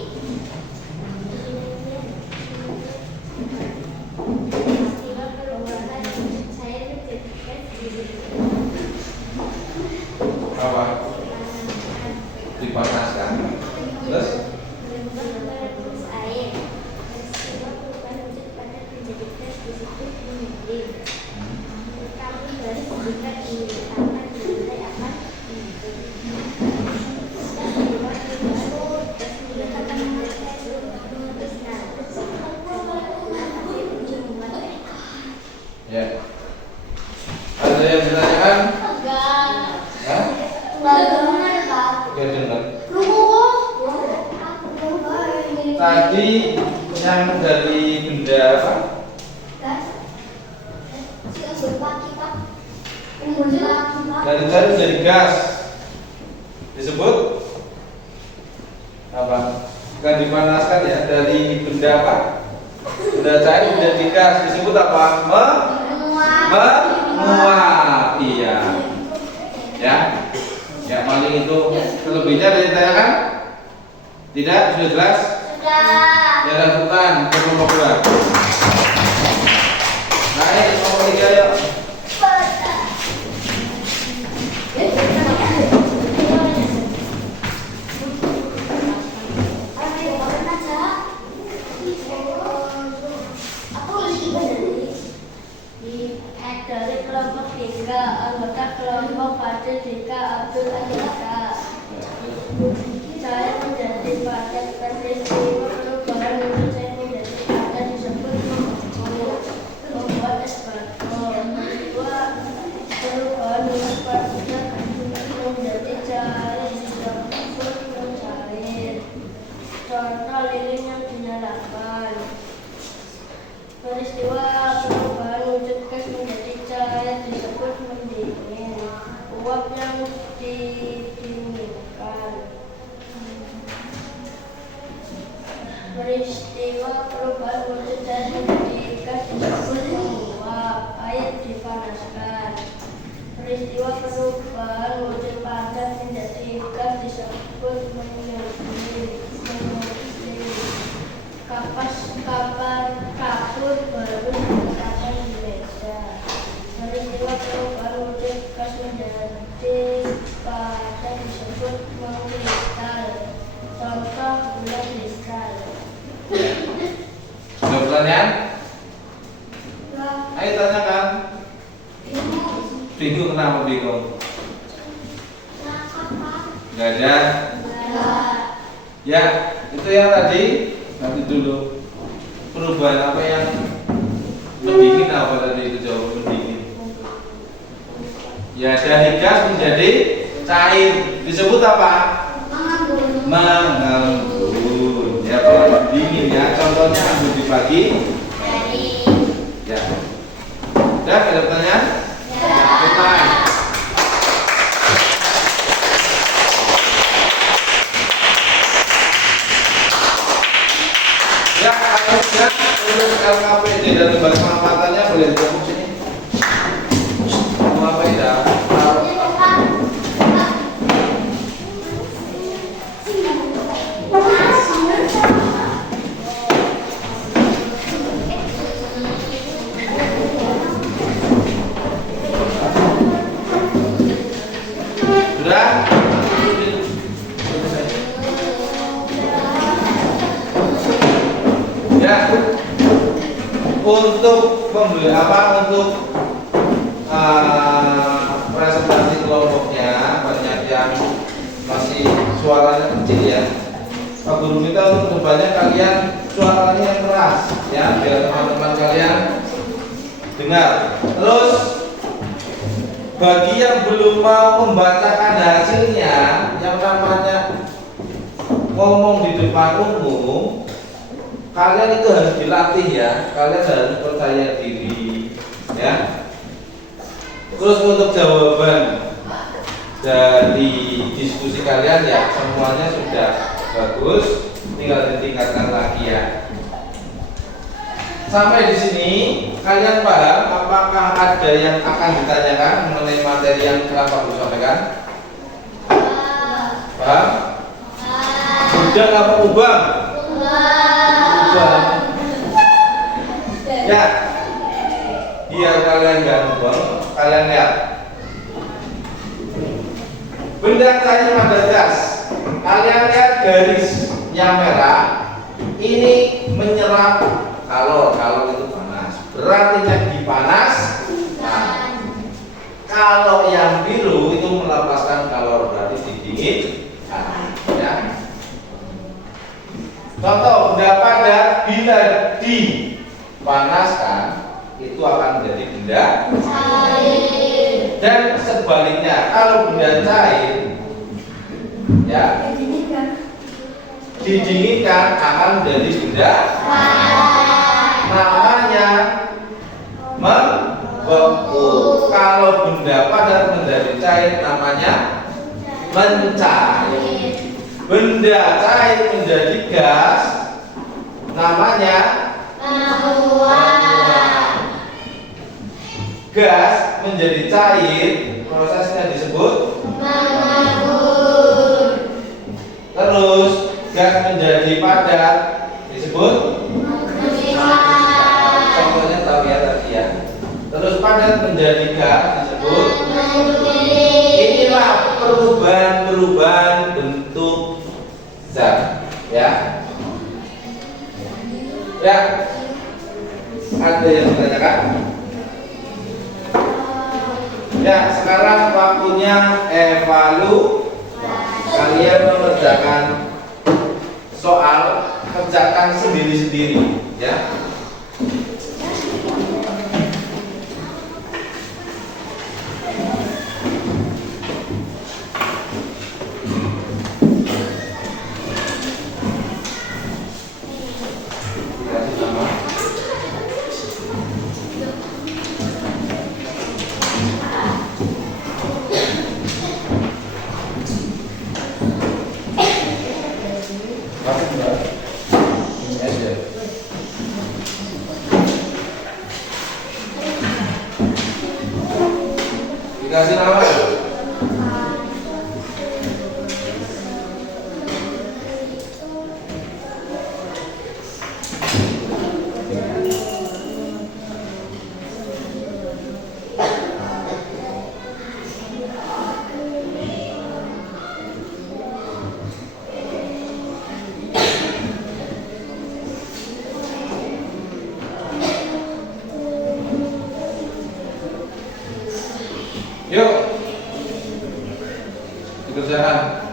Peristiwa perubahan wujud cair menjadi gas Apa? Dipanaskan. Terus? merebus air. Peristiwa perubahan wujud padat menjadi gas disebut menyedih. Kami baru jika diletakkan di lantai akan menyedih. Peristiwa perubahan gas diletakkan di lantai kristal. Ya. Ada yang ditanyakan? Hah? Oke, dengar. Tadi yang dari benda apa? Dari gas disebut apa? Bukan dipanaskan ya, dari benda apa? Benda cair menjadi gas disebut apa? Menguap. Iya. Ya. Ya, paling itu selebihnya ada yang ditanyakan? Tidak, sudah jelas? Ya, lakukan ke kelompok 2. Naik kelompok 3 yuk. Dari kelompok 3, anggota kelompok pada Dika Abdul Adika. Saya menjadi padat peristiwa perubahan wujud saya menjadi padat disebut membuat es batu. Peristiwa perubahan wujud gas menjadi cair disebut mendingin. Uap yang didinginkan. Peristiwa perubahan wujud cair menjadi gas disebut menguap. Air dipanaskan. Peristiwa perubahan wujud padat menjadi gas disebut menyedih. Kapan kabut baru dikatakan di meja. Peristiwa perubahan wujud gas menjadi padat disebut mengkristal. Contoh bulan kristal. Ada pertanyaan? Ayo tanyakan. Bingung kenapa bingung? Gak ada? Ya, itu yang tadi. Nanti dulu. Perubahan apa yang mendingin apa tadi itu jawab mendingin? Ya, dari gas menjadi cair. Disebut apa? Mengembun. Ya, kalau dingin ya. Contohnya anggur dibagi. Ya. Udah, ada pertanyaan? Pertanyaan. Ya, kalau sudah untuk LKPD dan lembaga pengamanannya boleh ditepuk sini. Apa ya? Sudah? Ya, untuk presentasi kelompoknya banyak yang masih suaranya kecil ya. Pak Guru minta untuk kedepannya kalian suaranya yang keras ya, biar teman-teman kalian dengar. Terus bagi yang belum mau membacakan hasilnya, yang namanya ngomong di depan umum, kalian itu harus dilatih ya. Kalian harus percaya diri ya. Terus untuk jawaban dari diskusi kalian ya semuanya sudah bagus, tinggal ditingkatkan lagi ya. Sampai di sini kalian paham apakah ada yang akan ditanyakan mengenai materi yang telah Pak Guru sampaikan? Paham? Sudah apa ubah? Ya, biar kalian gak ngubang, kalian lihat benda cair pada gas. Kalian lihat garis yang merah ini menyerap kalor itu panas, berarti yang dipanas. Nah, kalau yang biru itu melepaskan kalor, berarti dingin. Ya. Contoh benda padat bila dipanaskan itu akan menjadi benda cair. Dan sebaliknya kalau benda cair ya didinginkan akan menjadi benda namanya membeku. Kalau benda padat menjadi cair namanya mencair. Benda cair menjadi gas namanya menguap. Gas menjadi cair prosesnya disebut mengembun. Terus gas menjadi padat disebut contohnya tahu ya tadi ya. Terus padat menjadi gas disebut mendidih. Inilah perubahan bentuk zat ya. Ya, ada yang ditanyakan? Ya, sekarang waktunya evaluasi. Kalian mengerjakan soal, kerjakan sendiri-sendiri ya. aja. Dikasih nama ya? Yuk, dikerjakan.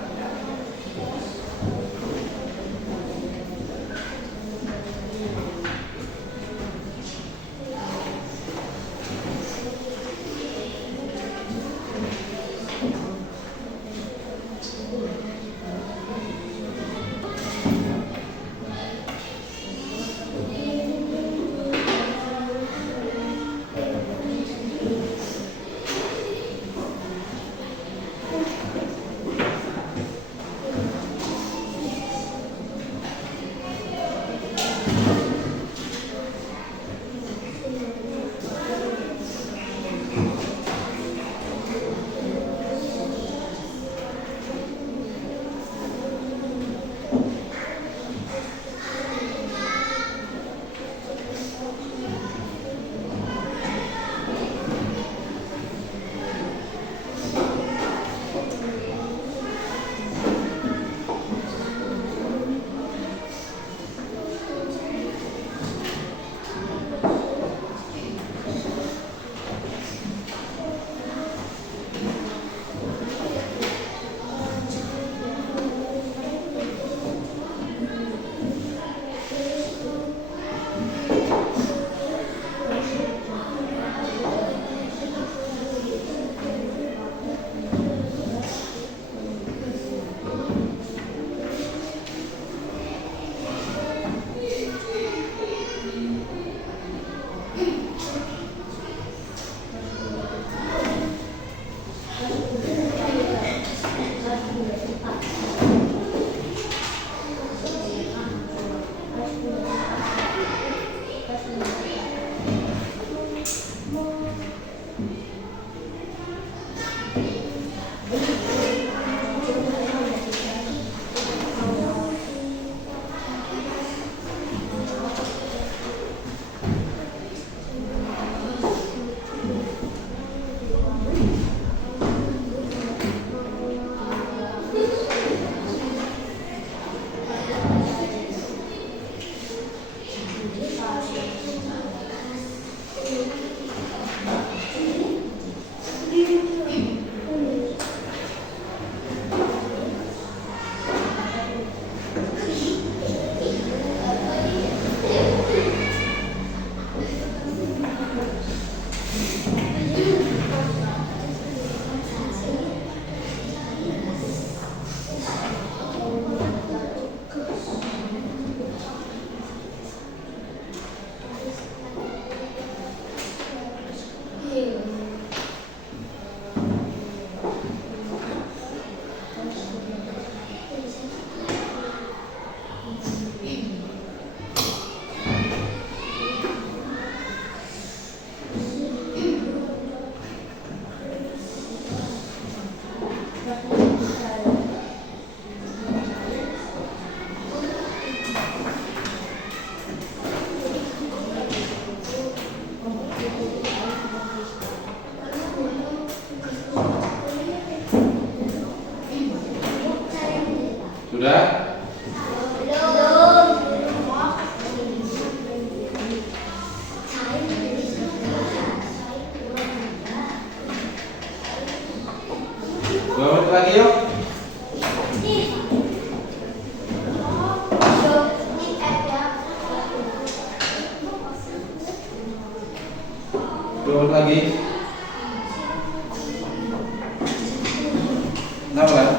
Sudah? Dua menit lagi yuk. Dua menit lagi. Kenapa kan?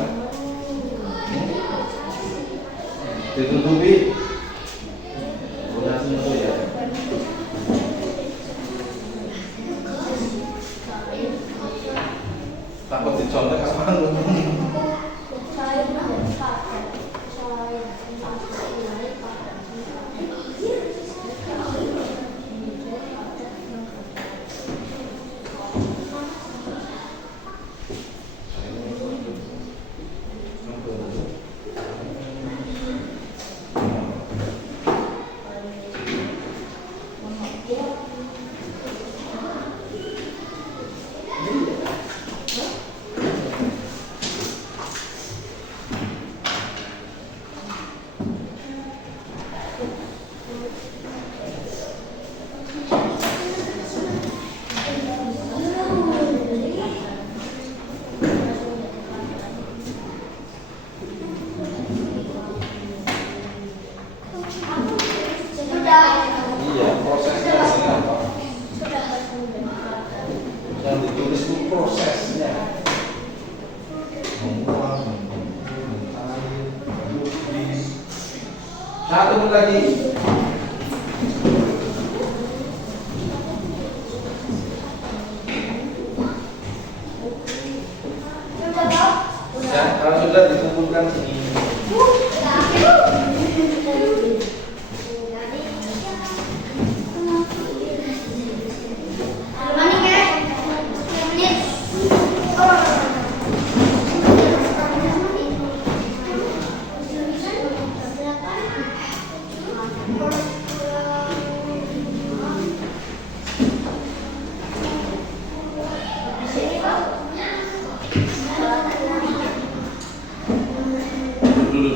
Ditutupi. Udah semua ya. Takut dicontek apa lu? prosesnya. Satu menit lagi. Ya, kalau sudah dikumpulkan sini. Dulu.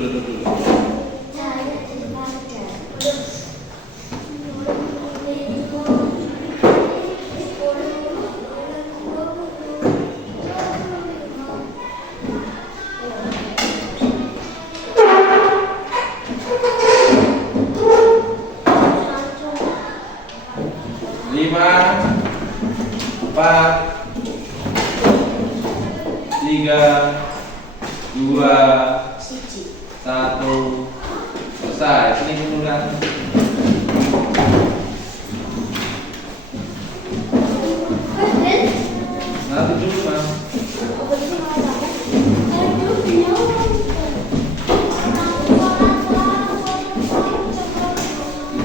Lima, 4, 3, 2, 1, selesai. Sini kumpulkan. Nanti dulu mas.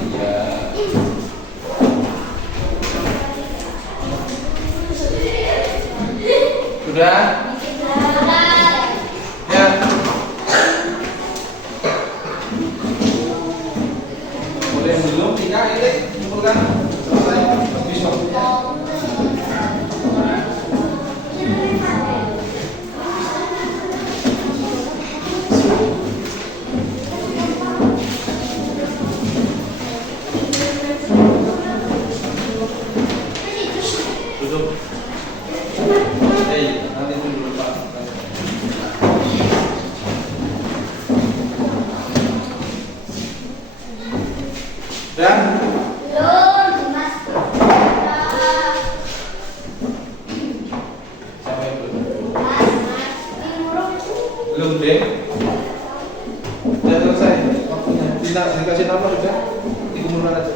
Iya. Sudah? Ya. Boleh belum? Tika ini kumpulkan. Selesai. Habis waktunya. Duduk. Nanti dulu Pak. Dan sampai belum deh. Sudah selesai waktunya. Dikasih nomor sudah. Dikumpulkan aja.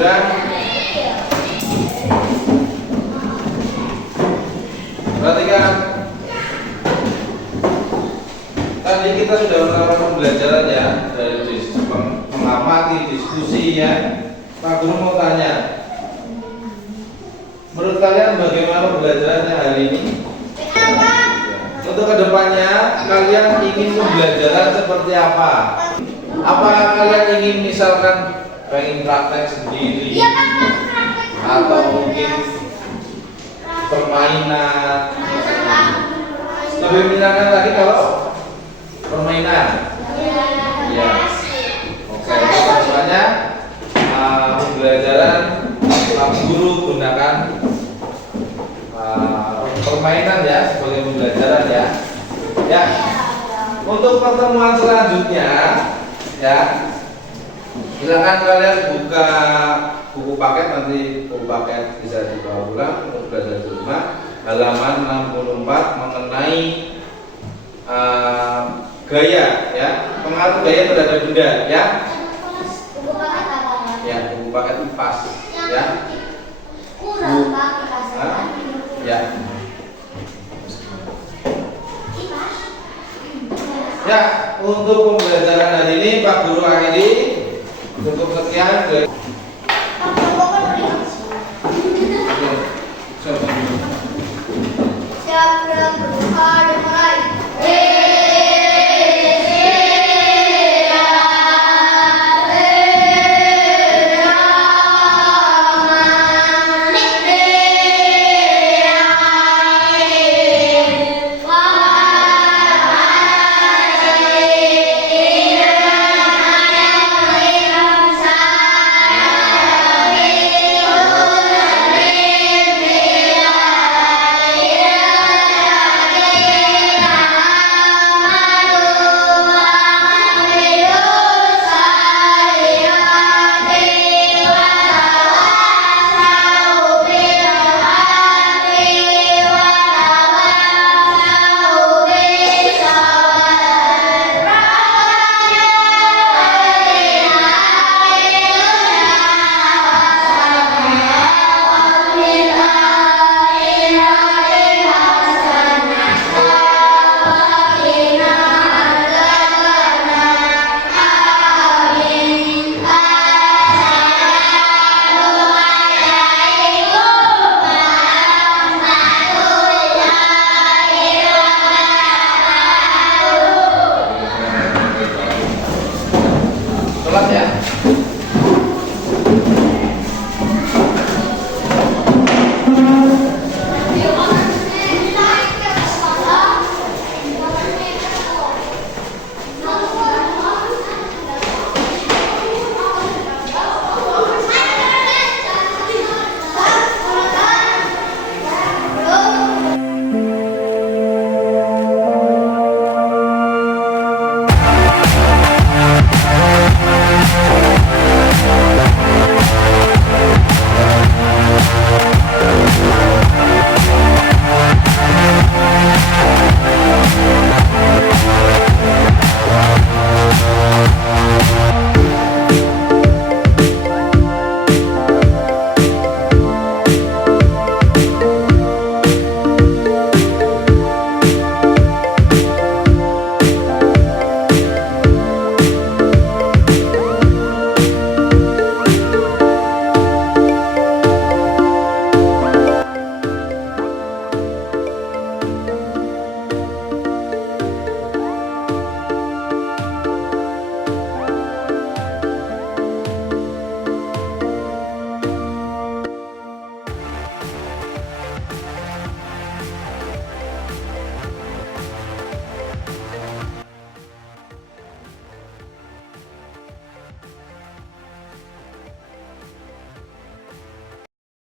Dan perhatikan, tadi kita sudah melakukan pembelajaran ya, dari mengamati diskusi ya. Pak Guru mau tanya, menurut kalian bagaimana pembelajarannya hari ini? Untuk kedepannya kalian ingin pembelajaran seperti apa? Apakah kalian ingin misalkan pengen praktek sendiri atau mungkin permainan? Lebih menyenangkan lagi kalau permainan. Ya. Oke, selanjutnya pembelajaran Pak Guru gunakan permainan ya sebagai pembelajaran ya. Ya. Untuk pertemuan selanjutnya ya, silakan kalian buka buku paket, nanti buku paket bisa dibawa pulang untuk belajar di rumah, halaman 64 mengenai gaya ya, pengaruh gaya terhadap benda ya. Ya, buku paket IPAS ya. Ya. Ya, untuk pembelajaran hari ini Pak Guru akhiri. Cukup sekian. Siapa yang berhak